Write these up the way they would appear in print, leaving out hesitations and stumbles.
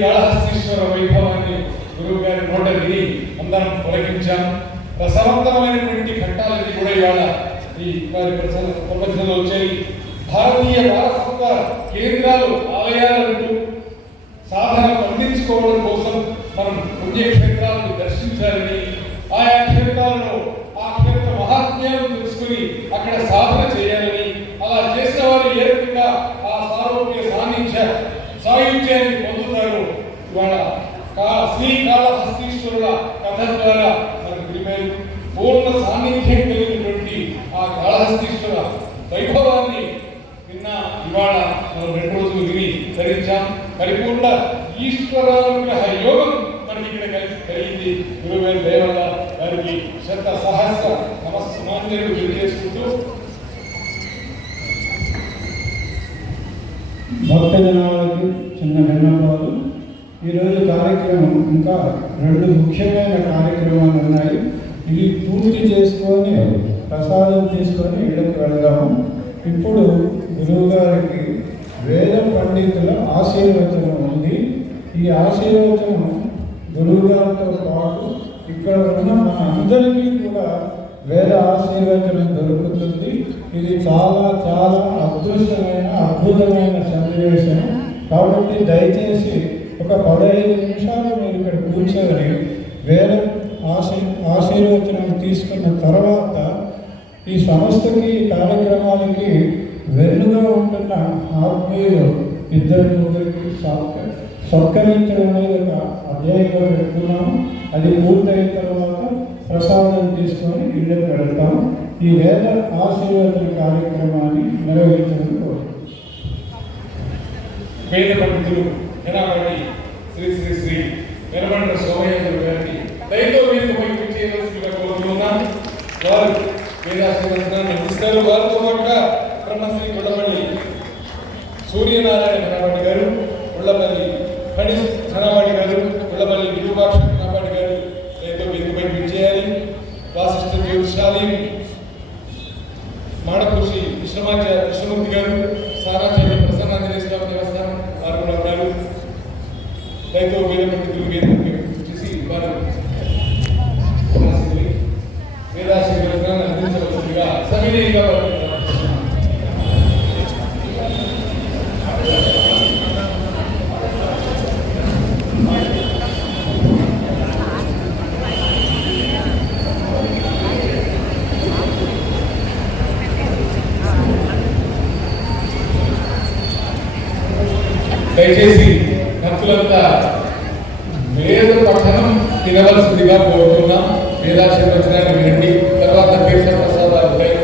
కాళహస్తీశ్వర వైభవాన్ని గురువు గారి నోట విని అందరం పొలగించాం. రసవంతమైనటువంటి ఘట్టాలన్నీ కూడా ఇవాళ ఈ వారి ప్రపంచంలో వచ్చాయి. భారతీయ వారసత్వ కేంద్రాలు ఆలయాలంటూ సాధన పండించుకోవడం కోసం మనం పుణ్యక్షేత్రాలను దర్శించాలని, ఆయా క్షేత్రాలలో ఆ క్షేత్ర మహాత్మ్యాలను తెలుసుకుని అక్కడ సాధన చేయాలని, అలా చేసిన వారు ఏ రకంగా ఆ సారోగ్య సాయుధ్యాన్ని పొందుతారు. ఇవాళ శ్రీకాళహస్తీశ్వరుల కథ ద్వారా మనకు తెలిపారు. పూర్ణ సాన్నిధ్యం కలిగినటువంటి ఆ కాళహస్తీశ్వర వైభవాన్ని నిన్న ఇవాళ మనం 2 రోజులు విని ధరించాం. పరిపూర్ణ ఈశ్వరానుగ్రహ యోగం మనకి ఇక్కడ కలిగింది. గురువుగారి దయ వల్ల వారికి శత సహస్ర నమస్మాన్యులు తెలియజేసుకుంటూ భక్తజనాలకు చిన్న విన్నపాలు. ఈరోజు కార్యక్రమం ఇంకా 2 ముఖ్యమైన కార్యక్రమాలు ఉన్నాయి. ఇవి పూర్తి చేసుకొని ప్రసాదం తీసుకొని ఇళ్ళకి వెళ్దాము. ఇప్పుడు గురువు గారికి వేద పండితుల ఆశీర్వచనం ఉంది. ఈ ఆశీర్వచనం గురువు గారితో పాటు ఇక్కడ ఉన్న మన అందరికీ కూడా వేద ఆశీర్వచనం దొరుకుతుంది. ఇది చాలా చాలా అద్భుతమైన సన్నివేశం. కాబట్టి దయచేసి ఒక 15 నిమిషాలు మీరు ఇక్కడ కూర్చొని వేద ఆశీర్వచనం తీసుకున్న తర్వాత ఈ సంస్థకి కార్యక్రమాలకి వెన్నుగా ఉంటున్న ఆత్మీయులు 2-3కి సత్కరించడం అనేది ఒక అధ్యాయంగా పెడుతున్నాము. అది పూర్తయిన తర్వాత ప్రసాదం తీసుకొని ఇళ్ళకి వెళ్తాము. ఈ వేద ఆశీర్వచన కార్యక్రమాన్ని నిర్వహించడం వేద పండితులు జనాభాని శ్రీ శ్రీ శ్రీ వెలమండ్ర సోమయ్య గారికి దయతో వేదికపై చేయవలసిందిగా కోరుతున్నాను. వారు వేదాశీర్వచనాన్ని అందిస్తారు. వారితో పాటుగా బ్రహ్మశ్రీ గుళ్ళపల్లి సూర్యనారాయణ ధనవాడి గారు, గుళ్ళపల్లి ఫణి ధనవాడి గారు, గుళ్ళపల్లి విరూపాక్ష ధనవాడి గారు దయతో వేదికపై చేయాలి. వాసిష్ఠ జ్యోతిషాలి మాడకృషి కృష్ణమూర్తి గారు, సారాచార్య ప్రసన్నాంజనేయ స్వామి దేవస్థానం వారు కూడా ఉన్నారు. దయతో వేద పండితులు వేదికపై చేసి వారు వేదాశీర్వచనాన్ని అందించవలసిందిగా సవినయంగా దయచేసి భక్తులంతా వేద పఠనం తినవలసిందిగా కోరుతున్నాం. వేదాశీర్వచనాన్ని వినండి. తర్వాత తీర్థ ప్రసాదాలు ఉంటాయి.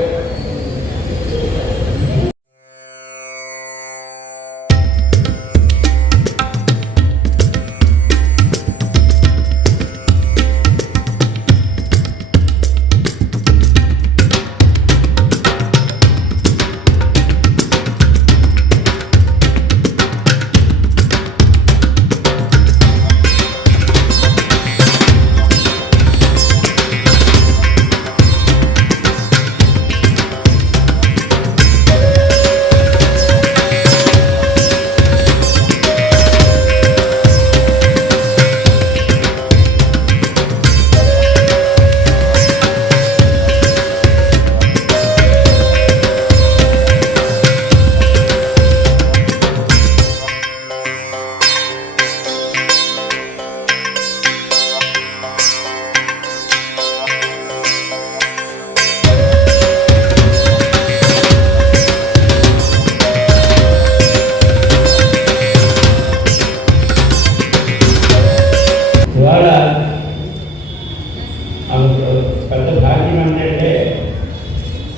పెద్ద భాగ్యం ఏంటంటే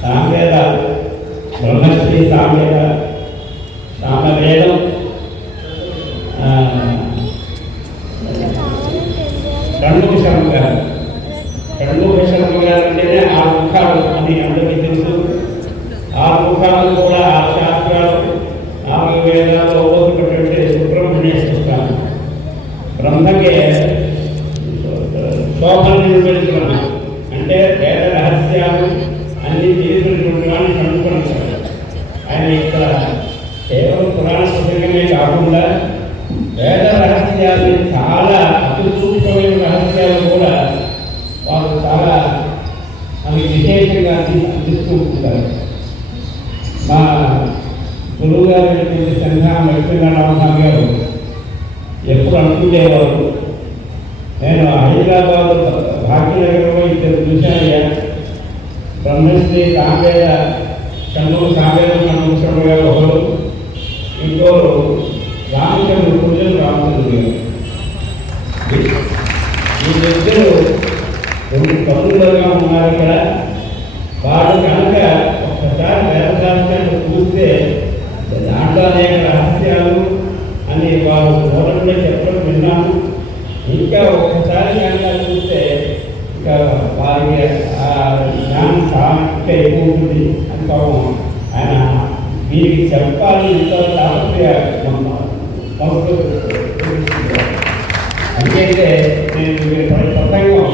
సామవేద బ్రహ్మశ్రీ సామవేదం షణ్ముఖ శర్మ గారు అంటేనే 6 ముఖాలు అని అందరికీ తెలుసు. 6 ముఖాలు కూడా 6 శాస్త్రాలు 4 వేదాలు ఒప్పుకున్నటువంటి సుబ్రహ్మణ్యేశ్వర స్వామి బ్రహ్మకే శోభను నిలబెడుతున్నాను అంటే వేద రహస్యాలు అన్ని తీసుకున్నటువంటి వాడిని కనుక్కుంటారు. ఆయన ఇక్కడ కేవలం పురాణ పుస్తకమే కాకుండా వేద రహస్యాలు చాలా అతి సూక్ష్మమైన రహస్యాలు కూడా వాళ్ళు చాలా అవి విశేషంగా అందిస్తూ ఉంటారు. మా గురువు గారు సంఘం లక్ష్మీనారాయణ గారు ఎప్పుడు అనుకునేవారు, నేను హైదరాబాద్ భాగ్యనగరంలో ఇద్దరు చూశాను. బ్రహ్మశ్రీ కాంబేద కన్నూరు కాంబేద కన్నూరు గారు ఒకరు, ఇంకోరు రామచంద్ర పూజలు రామచంద్ర గారు. వీళ్ళిద్దరూ రెండు కన్నులుగా ఉన్నారు ఇక్కడ. వాడు కనుక ఒక్కసారి వేదశాస్త్రాన్ని చూస్తే దాంట్లో అనేక రహస్యాలు అని వారు మొదట్లో చెప్పడం విన్నాను. ఇంకా ఒక్కసారి కనుక చూస్తే ఇంకా వారికి జ్ఞానం ఇంకా ఎక్కువ ఉంటుంది అని పాపం ఆయన వీరికి చెప్పాలి ఇంత తాపత్రయ అందుకైతే నేను ప్రసంగం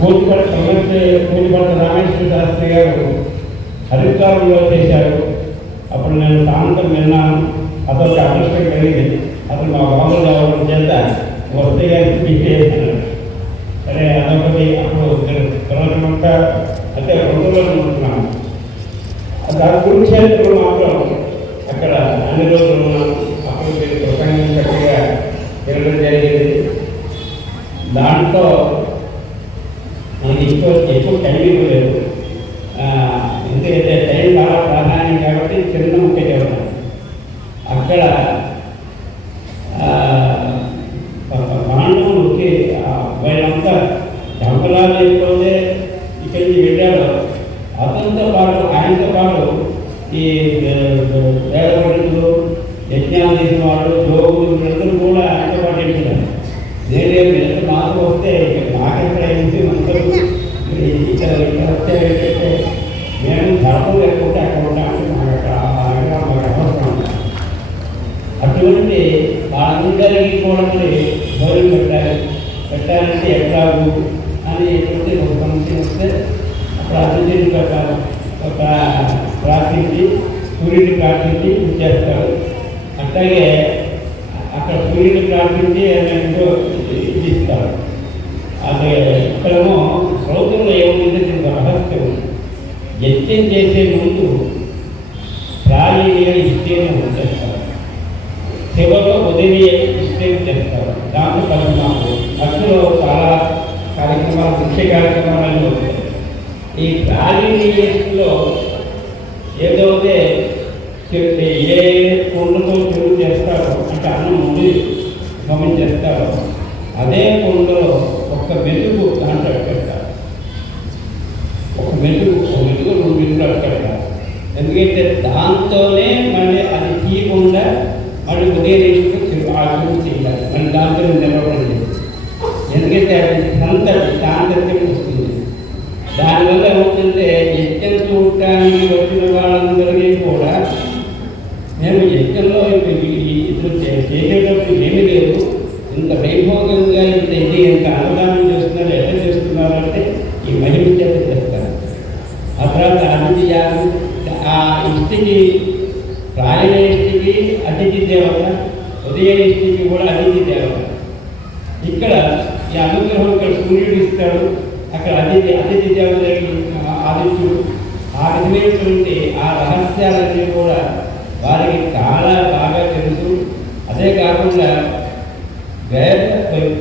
కూలిపట్ట రామేశ్వర శాస్త్రి గారు హరిద్వారంలో చేశారు. అప్పుడు నేను సాయంత్రం విన్నాను. అతనికి అదృష్టం కలిగింది. అతను మా బాబు రావడం చేత వస్తే గారికి పిచ్చేసాను. సరే అదొకటి. అప్పుడు తర్వాత అంటే 2 రోజులు ఉంటున్నాను. దాని కురుక్షేత్రంలో మాత్రం అక్కడ అన్ని రోజులు ఉన్నాను. అప్పుడు ప్రసంగం చక్కగా తిరగడం జరిగింది. దాంట్లో మనకి ఎక్కువ టైం ఇవ్వలేదు. ఎందుకంటే టైం చాలా ప్రాధాన్యం కాబట్టి చిన్న ముఖ్య చెబుతాను. అక్కడ పాండవులకి వీళ్ళంతా చంపలాలు లేకపోతే ఇక్కడి నుంచి వెళ్ళాడు. అతనితో పాటు ఆయనతో పాటు ఈ వేద పండితులు, యజ్ఞాలు చేసిన వాళ్ళు, యోగులు వీళ్ళందరూ కూడా ఆయనతో పాటు వెళ్ళారు. నేనే ఎంత మాకు వస్తే నాకెక్కడ అయింది అందరూ ఇక్కడ వస్తే ఏంటంటే మేము ధర్మం లేకపోతే అక్కడ ఉంటామంటే మాకు అవసరం. అటువంటి అందరికీ కూడా గౌరవం పెట్టాలంటే ఎట్లాగు అని ఎప్పుడైతే ఒక సమస్య వస్తే అప్పుడు అతిథిని ఒక ప్రార్థించి సూర్యుడిని ప్రార్థించి చేస్తారు. అట్లాగే అక్కడ సూర్యుడిని ప్రార్థించి ఎంతో ఇస్తారు. అదే ఇక్కడేమో శ్రోతంలో ఏముంది దీనికి రహస్యం ఉంది. యజ్ఞం చేసే ముందు ప్రాణీయ ఇష్టం చేస్తారు, చివరిలో ఉదయ ఇష్టం చేస్తారు. దాంట్లో పరిణామాలు అందులో చాలా కార్యక్రమాలు, ముఖ్య కార్యక్రమాలు ఉంటాయి. ఈ ప్రాణీయంలో ఏదైతే ఏ కొండతో చెరువు చేస్తారో అంటే అన్నం ముందు గమనించేస్తారో అదే కొండలో ఒక్క మెతుకు దాంట్లో పెడతారు. ఒక మెతుకు 2 మెతుకులు పెడతారు. ఎందుకంటే దాంతోనే మళ్ళీ అది తీయకుండా మళ్ళీ ఉదయం ఆలోచన చేయాలి. మళ్ళీ దాంతో నిలబడండి. ఎందుకంటే అది శాంతత్యం వస్తుంది. దానివల్ల ఏమవుతుందంటే యజ్ఞం చూడటానికి వచ్చిన వాళ్ళందరికీ కూడా మేము యజ్ఞంలో చేసేటప్పుడు ఏమీ లేదు, ఇంత వైభోగంగా ఇంత ఇది ఇంత అన్నదానం చేస్తున్నారు, ఎట్లా చేస్తున్నారు అంటే ఈ మహిళ చేత చేస్తారు. ఆ తర్వాత ఆ ఇంటికి ప్రాయణ ఇంటికి అతిథి దేవత, ఉదయ ఇంటికి కూడా అతిథి దేవత. ఇక్కడ ఈ అనుగ్రహం ఇక్కడ సూర్యుడు ఇస్తాడు, అక్కడ అతిథి దేవతకి ఆదిత్యుడు. ఆ విధమైనటువంటి ఆ రహస్యాలన్నీ కూడా వారికి చాలా బాగా తెలుసు. అదే కాకుండా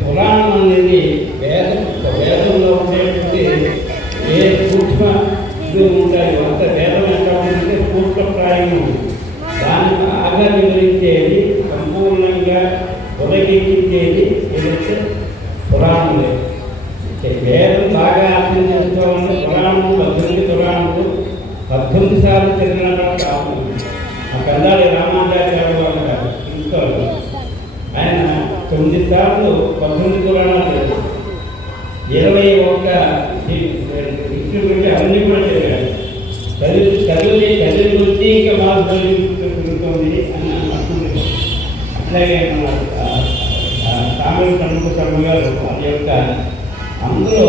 పురాణం అనేది వేదంలో ఉండేటువంటి ఏ సూక్ష్మ ఉంటాయో అంత వేదం ఎట్లా ఉంటుందంటే సూక్ష్మప్రాయం ఉంది. దాన్ని బాగా వివరించేది, సంపూర్ణంగా ఉదగించేది ఏదైతే పురాణం లేదు. వేదం బాగా అర్థం చేసుకోవాలంటే పురాణము 18 పురాణములు 18 సార్లు చదివినట్టు కాదు. ఆ కల్లాడి రామాచార్య వాళ్ళు కాదు, తీసుకోవాలి. ఆయన 9 సార్లు 18 పురాణాలు 21 ఇష్ట అన్ని కూడా చదివాడు. చదివి గురించి ఇంకా మాకు చదువుతుంది అని అనుకుంటుంది. అట్లాగే మన కామెడీ కనుక శర్మ గారు అది యొక్క అందులో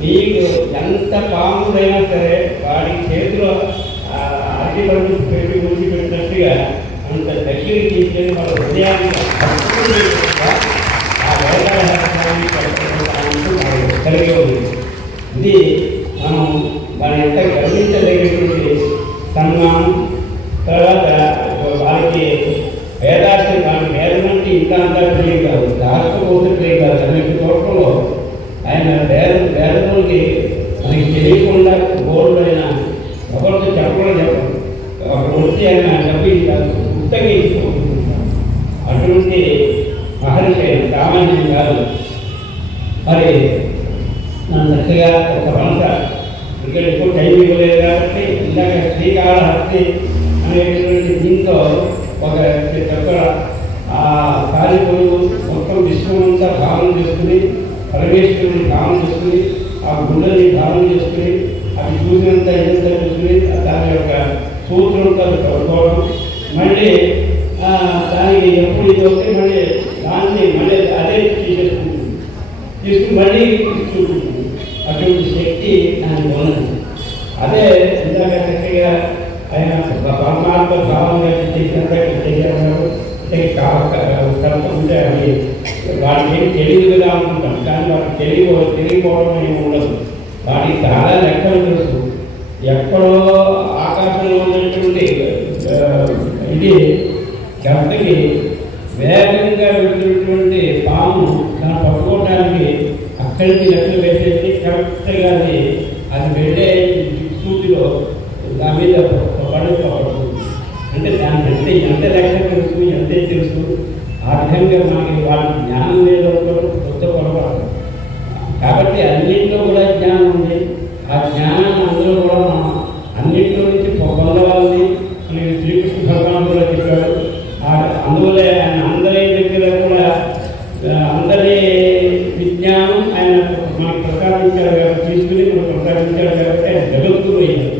మీకు ఎంత పాముడైనా సరే వాడి చేతిలో అరటి పండు పెట్టి ముంచి పెట్టినట్టుగా అంత దగ్గరికి తీసుకెళ్ళి వాళ్ళ హృదయాన్ని హత్తుకుని ఆ వేదాన్ని కలిగి ఉంది. ఇది మనం దాని ఎంత గర్వించదగినటువంటి సన్మానం. తర్వాత వాళ్ళకి వేదాశ్రీ వాళ్ళకి వేదం అంటే ఇంత అంతా ప్రియం కాదు, రాష్ట్రపోతే ప్రియం కాదు. అనేక చోట్లలో ఆయన వేదములకి మనకి తెలియకుండా గోల్డ్ అయిన ఎవరితో చెప్పడం ఒక వృత్తి ఆయన చెప్పి ఉత్తగించుకుంటున్నాడు. అటువంటి మహర్షి సామాన్యం కాదు. మరి నన్ను చక్కగా ఒక వంట ఇక్కడ ఎక్కువ టైం ఇవ్వలేదు కాబట్టి ఇందాక శ్రీకాళహస్తి అనేటువంటి దీంతో ఒక చక్కర ఆ కాళీపురుగు మొత్తం విశ్వమంతా భావన చేసుకుని, పరమేశ్వరుని భావన చేసుకుని, ఆ గుండెని భావన చేసుకుని, అవి చూసినంత ఇదంతా చూసుకుని దాని యొక్క సూత్రంతో చదువుకోవడం, మళ్ళీ దానికి ఎప్పుడు ఇది వస్తే మళ్ళీ దాన్ని మళ్ళీ అదే తీసుకుని మళ్ళీ చూసుకుంటుంది. అటువంటి శక్తి దానికి ఉన్నది. అదే ఇందాక చక్కగా ఆయన పరమాత్మ భావంగా చేశారు. కలుపుకుంటే అది వాటికి ఏం తెలియదు కదా అనుకుంటాం, కానీ వాటికి తెలియకపోవడం ఏమి ఉండదు. వాటికి చాలా లెక్కలు తెలుసు. ఎక్కడో ఆకాశంలో ఉన్నటువంటి ఇది గంటకి వేగంగా వెళ్తున్నటువంటి పాము దాన్ని పట్టుకోవడానికి అక్కడికి లెక్కలు వేసేసి కరెక్ట్గా అది వెళ్ళే సూతిలో దాని మీద పడుతుంది. అంటే దాని అంటే ఎంత లెక్క తెలుసు, ఎంతే తెలుసు. ఆ విధంగా మనకి వాళ్ళకి జ్ఞానం లేదో కొత్త పొరపాటు. కాబట్టి అన్నింటిలో కూడా జ్ఞానం ఉంది. ఆ జ్ఞానాన్ని అందరూ కూడా మనం అన్నింటిలో నుంచి పొందవాలని మనకి శ్రీకృష్ణ భగవాన్ కూడా చెప్పాడు. అందువల్ల ఆయన అందరి దగ్గర కూడా అందరి విజ్ఞానం ఆయన మనకు ప్రసాదించారు కాబట్టి, తీసుకుని మనకు ప్రసాదించారు కాబట్టి ఆయన జగద్గురు అయ్యారు.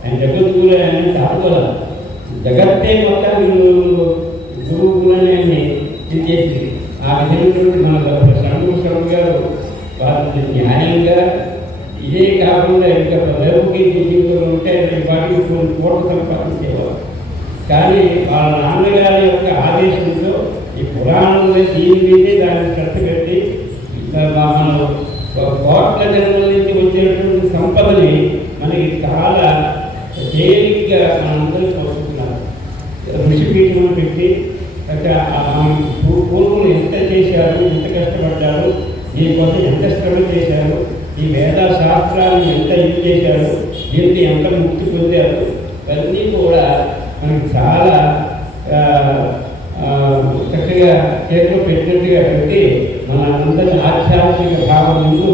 ఆయన జగద్గురు ఆయన కాదు, జగత్తే మొత్తం గురువులని ఆయన ఇది చేసి ఆ విధమైనటువంటి మన శంకర గారు వారి న్యాయంగా ఇదే కాకుండా ఇంకా లౌకిక జీవితంలో ఉంటే వాటికి కోట సంపాదించేవారు. కానీ వాళ్ళ నాన్నగారి యొక్క ఆదేశంతో ఈ పురాణంలో దీని మీదే దాన్ని కట్టుబెట్టి మనం కోట్ల జన్మల నుంచి వచ్చినటువంటి సంపదని మనకి చాలా తేలిగ్గా మనందరూ చూస్తున్నారు. ఋషిపీఠం పెట్టి పూర్వులు ఎంత చేశారు, ఎంత కష్టపడ్డారు, దీనికోసం ఎంత శ్రమ చేశారు, ఈ వేద శాస్త్రాలను ఎంత ఇది చేశారు, దీన్ని ఎంత ముక్తి పొందారు, ఇవన్నీ కూడా మనకి చాలా చక్కగా చేతిలో పెట్టినట్టుగా పెట్టి మన అందరి ఆధ్యాత్మిక భావం ముందు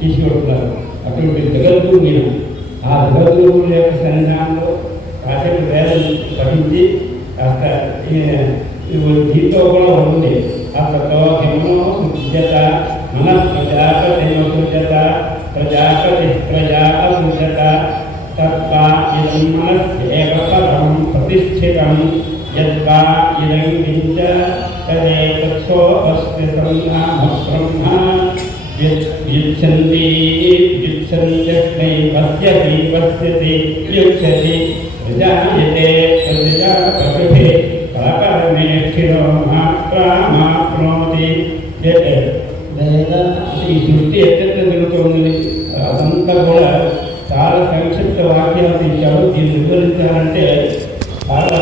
తీసుకుంటున్నారు. అటువంటి జగద్గురు నేను ఆ జగద్గురువుల యొక్క సన్నిధానంలో కాసేపు వేదం పఠించి కాస్త దీంతో కూడా ఉంది. అసతో హిమో సుజత మన ప్రజాపతిమసుజత ప్రజాపతి ప్రజా సుజత తత్వా ఇదం మనస్యేవ పరం ప్రతిష్ఠితం యద్వా ఇదం వించ తదేతత్సోపస్థితం నామ బ్రహ్మ యుచ్ఛంతి యుచ్ఛంత్యస్మై పశ్యతి పశ్యతి యుచ్ఛతి ప్రజాయతే ప్రజాపతిభే పరమేక్షిణో మాప్నోతి. ఈ సృష్టి ఎక్కడ జరుగుతుంది అదంతా కూడా చాలా సంక్షిప్త వాక్యాలు ఇచ్చారు. దీన్ని వివరించాలంటే చాలా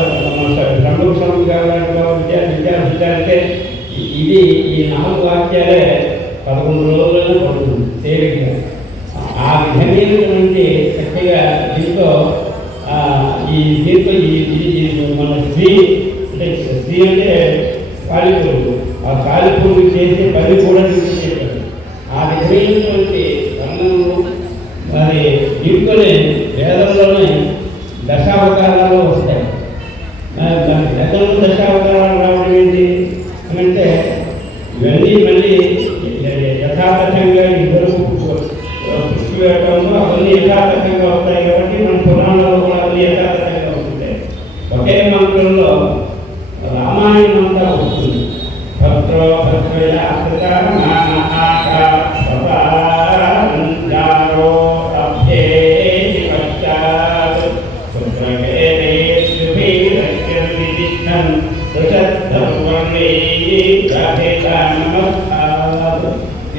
బ్రహ్మక్షణం విద్యార్థించాలంటే ఇది ఈ 4 వాక్యాలే 11 రోజులలో పడుతుంది తేలిగ్గా. ఆ విధమైనటువంటి చక్కగా దీంతో మన స్త్రీ అంటే కాళీపురుగు, ఆ కాళీపురుగు చేసే పని కూడా చెప్పారు. ఆ విధమైనటువంటి వర్ణనలు మరి దీంట్లోనే వేదంలోనే దశావతారాలు వస్తాయి. వేదంలో దశావతారాలు రావడం ఏంటి అంటే ఇవన్నీ మళ్ళీ యథాతథంగా ఇద్దరు పుష్టి వేయడంలో అవన్నీ యథాతథంగా వస్తాయి కాబట్టి మన పురాణాలు కూడా అవన్నీ యథాతథంగా వస్తుంటాయి. ఒకే మంత్రంలో రామాయణం అంతా వస్తుంది. భద్రో భద్రో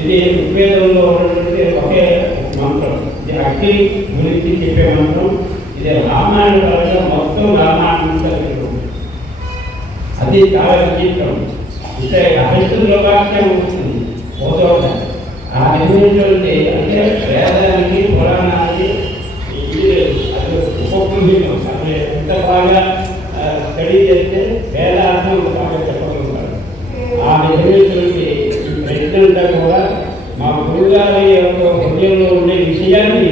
ఇది ఋగ్వేదంలో ఉన్నటువంటి ఒకే మంత్రం. ఇది అగ్ని గురించి చెప్పే మంత్రం. ఇది రామాయణ పరంగా మొత్తం రామాయణం అది చాలా విచిత్రం. అంటే హరిశ్చంద్ర వాక్యం ఉంటుంది పోతోట. ఆ విధమైనటువంటి అంటే వేదానికి పురాణానికి అది ఉపకృతం. అంటే ఎంత బాగా స్టడీ చేస్తే వేదార్థం బాగా చెప్పగలుగుతారు. ఆ విధమైనటువంటి ఈ ప్రశ్నంతా కూడా మా గురుగారి యొక్క హృదయంలో ఉండే విషయాన్ని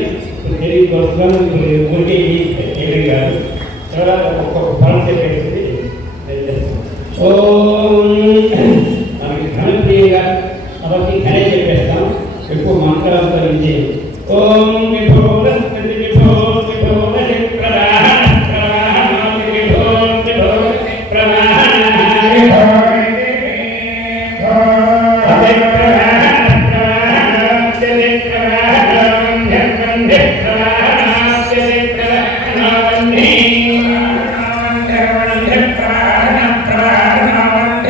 తెలియపరుస్తున్నాను. ఊరికే తెలియదు కాదు. తర్వాత ఒక్కొక్క ఫలం చెప్పేసి మనకి ఘనప్రియంగా కాబట్టి ఘనే చెప్పేస్తాం. ఎక్కువ మంత్రాలతో నుంచి ఓం విభో విభో విభో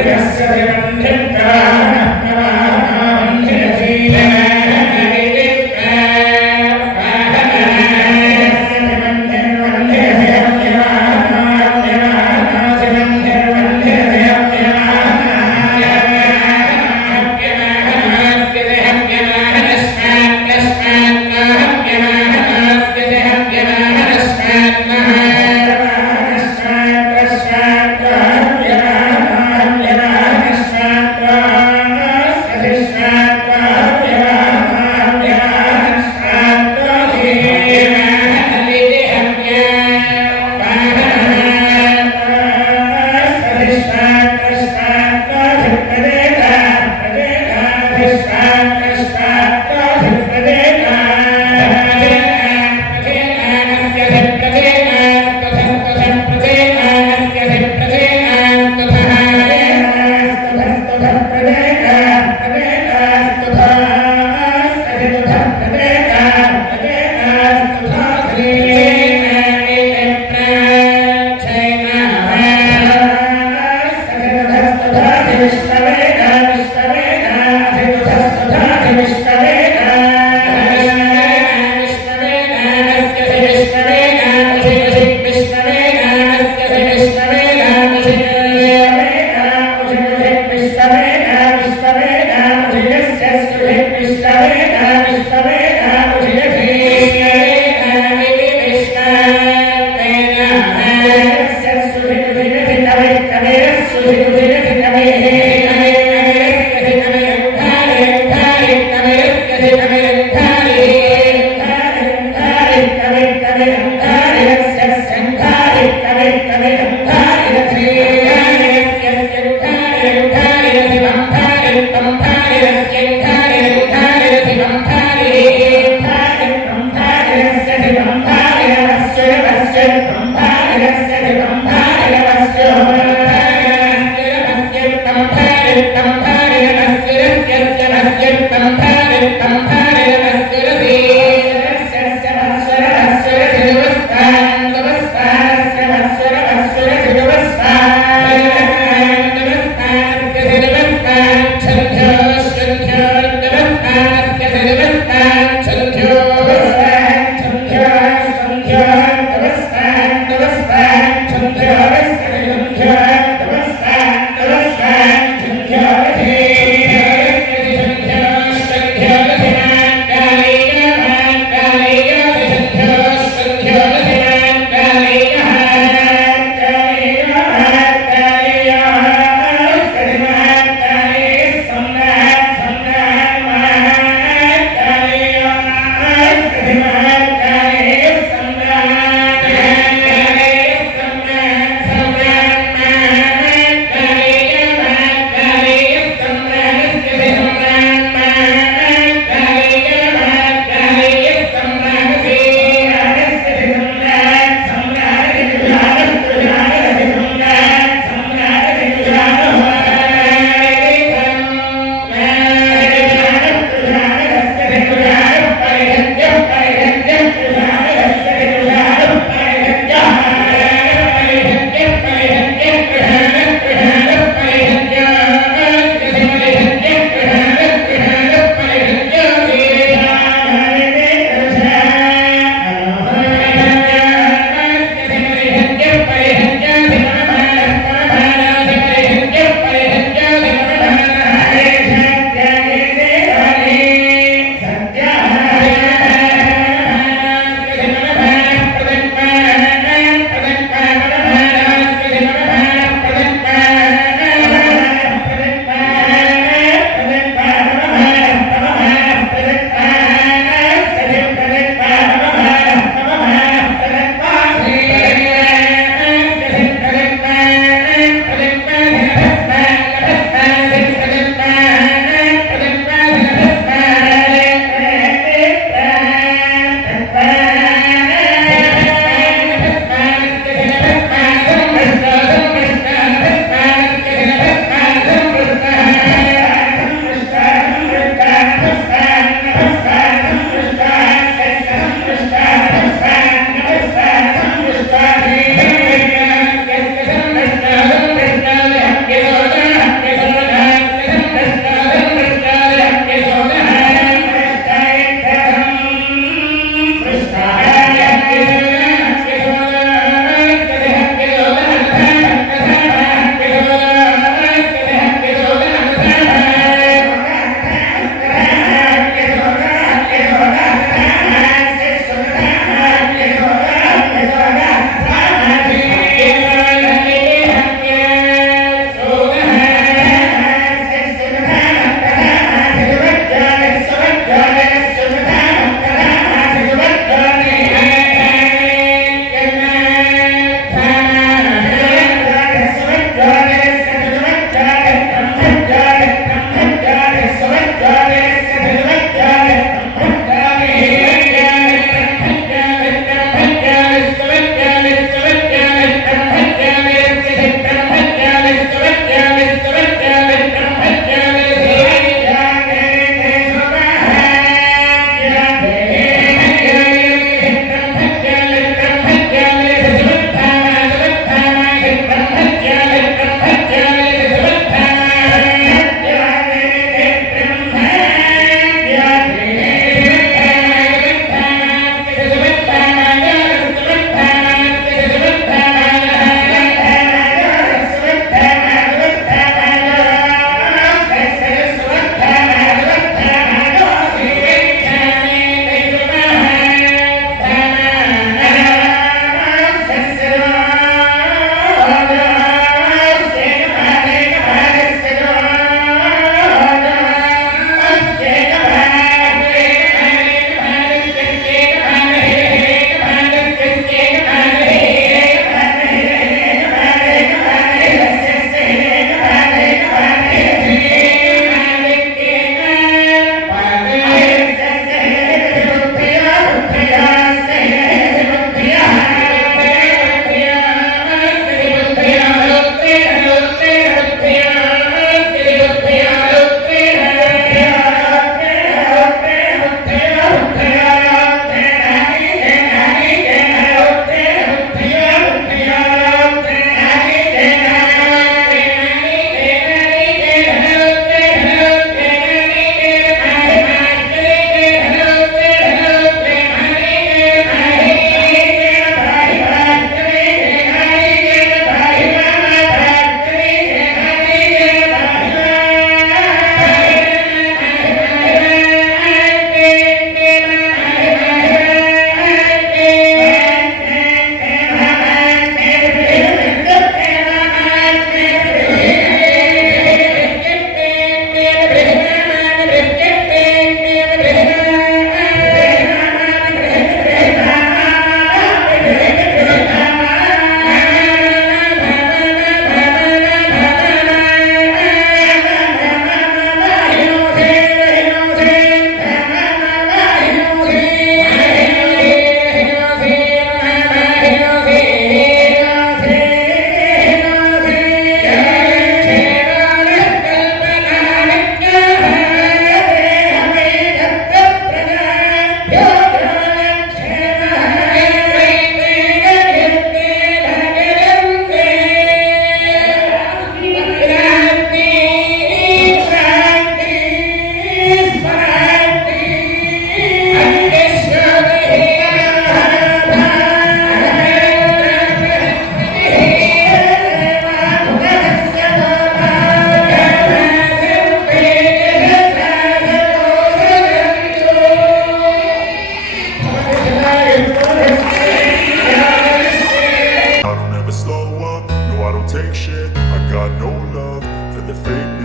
Yes,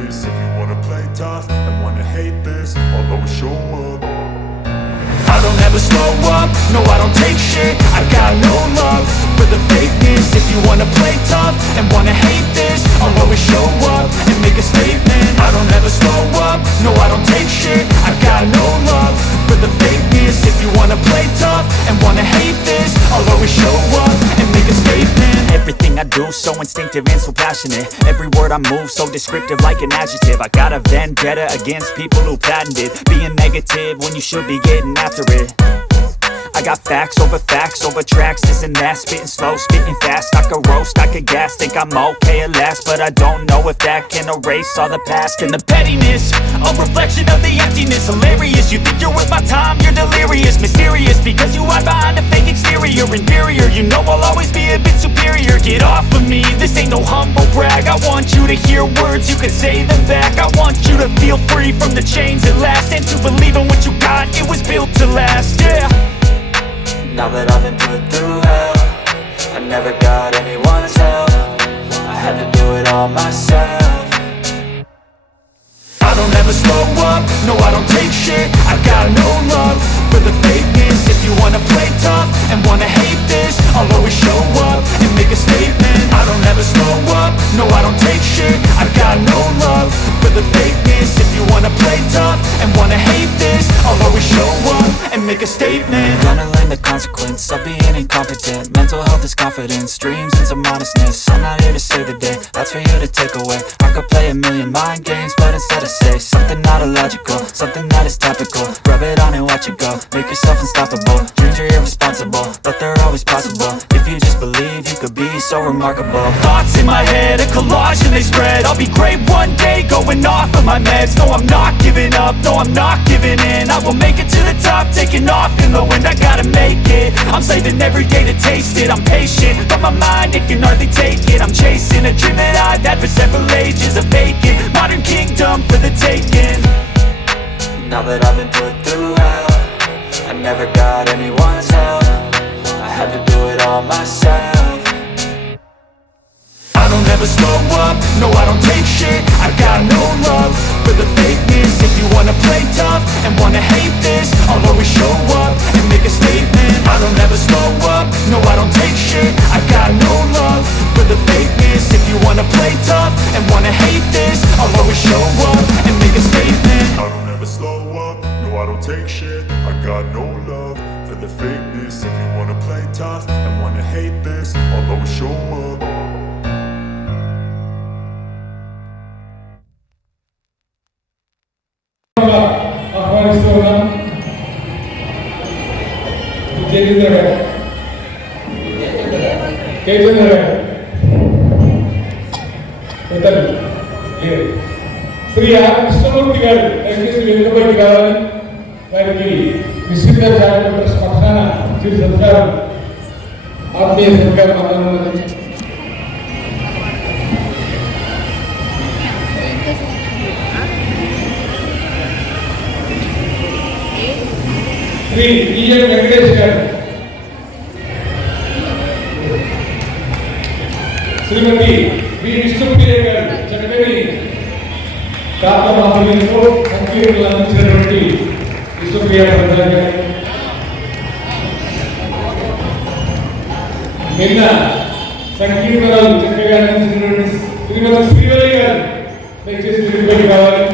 this. If you wanna play tough and wanna hate this, I'll always show up. I don't ever slow up, no I don't take shit. I got no love for the fakeness. If you wanna play tough and wanna hate this, I'll always show up and make a statement. I don't ever slow up, no I don't take shit. I got no love for the fakeness. If you wanna play tough and wanna hate this, I'll always show up and make a statement. Everything I do so instinctive and so passionate. Every word I move so descriptive like an adjective. I got a vendetta against people who patented being negative when you should be getting after it. I got facts over tracks, this and that. Spitting slow, spitting fast. I could roast, I could gas. Think I'm okay at last, but I don't know if that can erase all the past. And the pettiness, a reflection of the emptiness. Hilarious, you think you're worth my time, you're delirious. Mysterious, because you hide behind a fake exterior. Inferior, you know I'll always be a bit superior. Get off of me, this ain't no humble brag. I want you to hear words, you can say them back. I want you to feel free from the chains at last, and to believe in what you got, it was built to last, yeah. Now that I've been put through hell, I never got anyone's help. I had to do it all myself. I don't ever slow up, no I don't take shit. I got no love for the fakeness. If you wanna play tough and wanna hate this, I'll always show up and make a statement. I don't ever slow up, no I don't take shit. I got no love for the fakeness. If you wanna play tough and wanna hate this, I'll always show up and make a statement. Gonna learn the consequence of being incompetent. Mental health is confidence, dreams and some modestness. I'm not here to save the day, that's for you to take away. I could play a million mind games, but instead I say something not illogical, something that is topical. Rub it on and watch it go, make yourself unstoppable. Dreams are irresponsible, but they're always possible. If you just believe, you could be so remarkable. Thoughts in my head, a collage and they spread. I'll be great one day, going off of my meds. No, I'm not giving up, no, I'm not giving in. I will make it to the top, taking off in the wind. I gotta make it, I'm saving every day to taste it. I'm patient, but my mind, it can hardly take it. I'm chasing a dream that I've had for several ages. A vacant, modern kingdom for the taking. Now that I've been put through hell, I never got anyone's help. I had to do it all myself. I don't ever slow up, no I don't take shit. I got no love for the fakeness. If you wanna play tough and wanna hate this, I'll always show up and make a statement. I don't ever slow up, no I don't take shit. I got no love for the fakeness. If you wanna play tough and wanna hate this, I'll always show up and make a statement. I don't ever slow up, no I don't take shit. I got no love for the fakeness. If you wanna play tough and wanna hate this, I'll always show up. ఆహ్వానిస్తూ ఉన్నాం. జయేంద్ర గారు, జయేంద్ర గారు, ఇతను లేరు. Shri are Krishnamurthy గారు దయచేసి వెనుకబడి కావాలని వారికి విశిష్ట జాగ్రత్త పక్షాన శ్రీ సత్కారం ఆత్మీయ సత్కారం అందనున్నది. శ్రీ ఈఎం వెంకటేష్ గారు, శ్రీమతి వి విష్ణుప్రియ గారు చక్కని కాకమాహులతో సంకీర్ణలు అందించినటువంటి విష్ణుప్రియ గారు, నిన్న సంకీర్ణాలు చక్కగా అందించినటువంటి శ్రీమతి శ్రీవల్లి గారు దయచేసి వెనుకబడి కావాలి.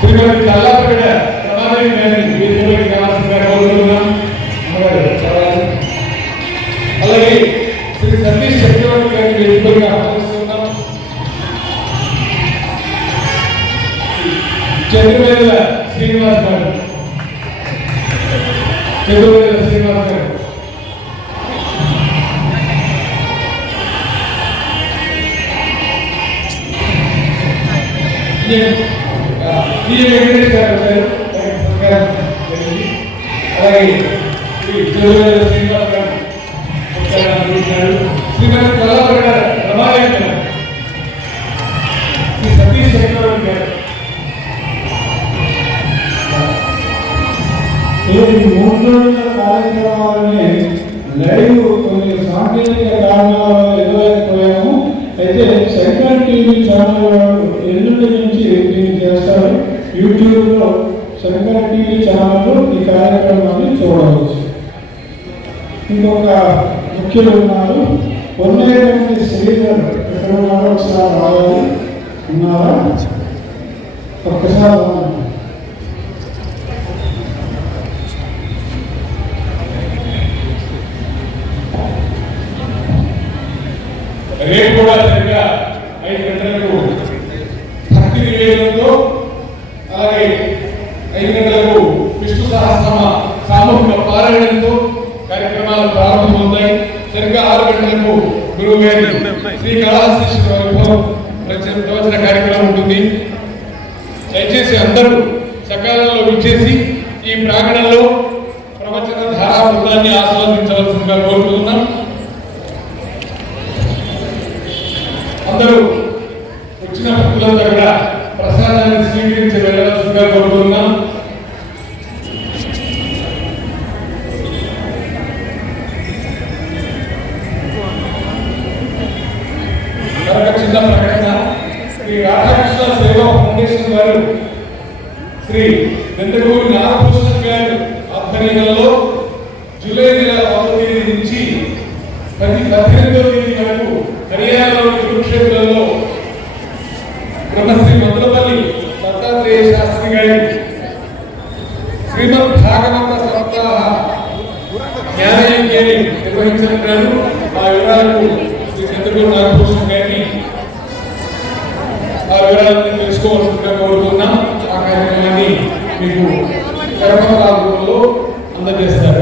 శ్రీమతి చల్లాపేట రమాదేవి గారిని వేదికపైకి రావాల్సిందిగా కోరుతున్నాం. అలాగే శ్రీ సతీష్ చక్రవర్తి గారిని వేదికపైకి ఆహ్వానిస్తున్నాం. చంద్రవేల శ్రీనివాస్ గారు, చంద్రవేల శ్రీనివాస్ గారు, వెంకటేష్ గారు వచ్చారు. అలాగే శ్రీ చంద్రవేల శ్రీనివాస్ గారు, శ్రీమతి కళాపేట రమాదేవి గారు, శ్రీ సతీష్ చక్రవర్తి గారు, 3 రోజుల కార్యక్రమాలని లైవ్ కొన్ని సాంకేతిక కారణాల వల్ల ఇవ్వలేకపోయాము. అయితే శంకర్ టీవీ ఛానల్ ఎల్లుండి నుంచి దీన్ని చేస్తారు. యూట్యూబ్లో శంకర్ టీవీ ఛానల్లో ఈ కార్యక్రమాన్ని చూడవచ్చు. ఇంకొక ముఖ్యులు ఉన్నారు, పొన్నేటి శ్రీధర్ ఎక్కడ ఉన్నారో ఒకసారి రావాలి. ఉన్నారా? ఒక్కసారి రేపు కూడా సరిగ్గా 5 గంటలకు భక్తి నివేదనతో, అలాగే 5 గంటలకు విష్ణు సహస్రనామ సామూహిక పారాయణంతో కార్యక్రమాలు ప్రారంభమవుతాయి. సరిగ్గా 6 గంటలకు గురువు గారి శ్రీ కళాశిష్యుల వైభవం ప్రవచన కార్యక్రమం ఉంటుంది. దయచేసి అందరూ సకాలంలో విచ్చేసి ఈ ప్రాంగణంలో ప్రవచన ధారావృతాన్ని ఆస్వాదించవలసిందిగా కోరుతున్నాం. అందరూ వచ్చిన భక్తులంతా కూడా ప్రసాదాన్ని స్వీకరించి వెళ్ళవలసిందిగా కోరుతున్నాం. చిన్న ప్రకటన. శ్రీ రాధాకృష్ణ సేవా ఫౌండేషన్ వారు శ్రీ వెంకటూరి నాగభూషణ్ గారి ఆధ్వర్యంలో జూలై నెల 1వ తేదీ నుంచి 18వ తేదీ వరకు హర్యానాలోని కురుక్షేత్రంలో బ్రహ్మశ్రీ మధురపల్లి దత్తాత్రేయ శాస్త్రి గారి శ్రీమద్ భాగవత సప్తాహ జ్ఞానయజ్ఞాన్ని నిర్వహించనున్నారు. ఆ వివరాలకు శ్రీ చంద్రబాబు నాగభూషణ్ గారిని ఆ వివరాలను తెలుసుకోవాల్సిందిగా కోరుతున్నాం. ఆ కార్యక్రమాన్ని మీకు కర్మకాలంలో అందజేస్తారు.